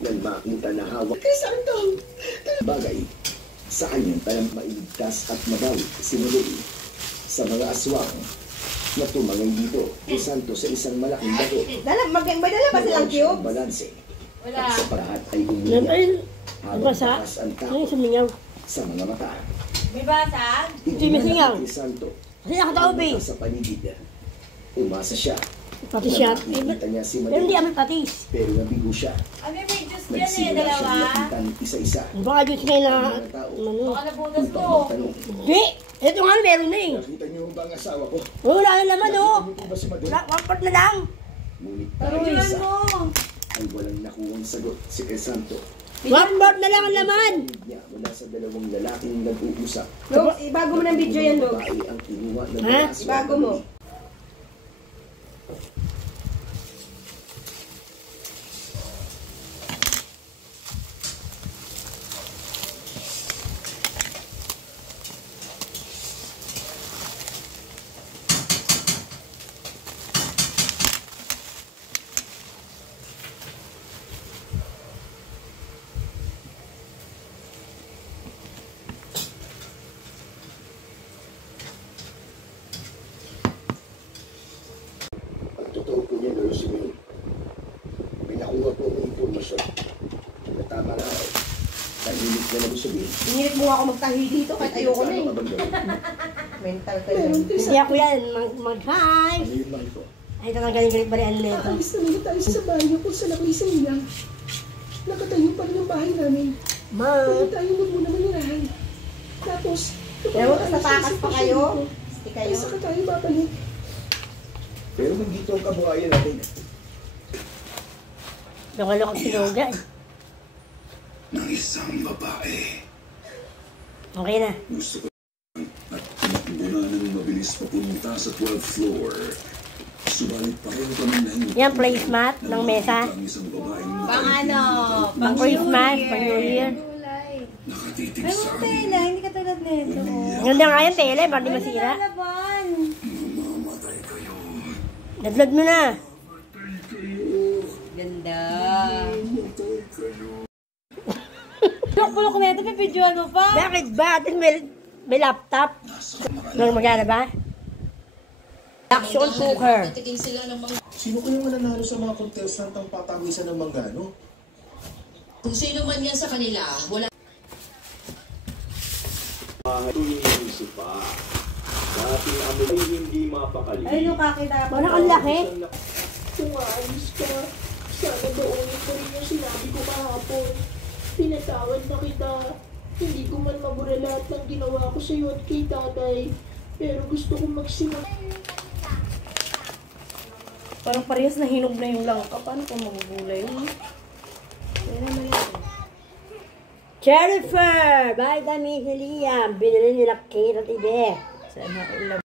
nang makita na hawak kay Santo. Bagay, sa kanyang talang mailigtas at mabawi sinuli sa mga aswang na tumangay dito kay Santo sa isang malaking bato. May dala ba silang cubes? Balanse. Wala. At sa parahat ay umiyak. Habang bakas ang takot sa mga mata. May basag? Hindi masingaw. Kay Santo. Kasi nakataob sa paligid. Umasa siya. Patis siya. Nakita niya si Pero hindi Maria. kami patis. Pero nabigo siya. Ano may juice dyan Nagsimula dalawa? siyang lapitan isa-isa. Baka Diyos ngayon na... Ang mga tao Baka nabutas upang ko. magtanong. Hindi! Ito nga, meron na eh. Nakita niyo ba ang asawa ko? Wala na naman oh. Nakita niyo po ba si Maria? Wala, one part na lang. Ngunit Taruhan dahil isa mo. ay walang nakuhang sagot si kay Santo. One part na lang ang laman. Narinig niya mula sa dalawang lalaking nag-uusap. Log, ibago mo ng video yan, Log. Babae ang kinuha ng Ha? mga aswang. Ibago mo. Totoo po niya, Lord Simeon. May nakuha po ang impormasyon. Na tama na ako. Tahimik na lang sabihin. Pinilit mo ako magtahi dito kahit ayoko na eh. Mental ka yun. Siya ko yan. Mag-hi. Ano yun, mahal ko? Ay, ito nga galing-galing barihan na ito. Aalis naman na tayo sa bahay niyo kung saan ako isang lang. Nakatayo pa rin ang bahay namin. Ma. Pwede tayo muna manirahan. Tapos, Pero natakas pa kayo. Hindi kayo. ay saka tayo babalik. Pero nandito ang kabuhayan natin. Nakalokang sinuga eh. Ng isang babae. Okay na. Gusto ko at tinakbo na ng mabilis papunta sa 12th floor. Subalit pareho kami nahingi. Yan, placemat ng mesa. Ang isang babaeng Pang ano? Pang Christmas, pang New Year. nakatitig Ay, sa mga amin. tela. Hindi ka tulad nito. Ganda nga yan, tele. Ba't di masira? Lalaban. Mamamatay kayo. Dadlad mo na. Ganda. Mamamatay kayo. Bulok na ito. Pipidyoan mo pa. Bakit ba? Atin may laptop. Nang magana ba? Action cooker. Sino kayong mananalo sa mga contestant ang patawisan ng Manggano? Kung sino man yan sa kanila, wala. Mga tuwing pa. Dati amoy ay hindi mapakali. Ay, yung kakita. Parang ang laki. Kung aalis ka, sana baunin ko rin yung sinabi ko kahapon. Pinatawad na kita. Hindi ko man mabura lahat ng ginawa ko sa iyo at kay tatay. Pero gusto kong magsimula. Parang parehas na hinog na yung langka. Paano kung magugulay yun? Kaya naman yun. Jennifer! Vitamin si Liam. Binili nila Kate at Ibe. Sana ulam.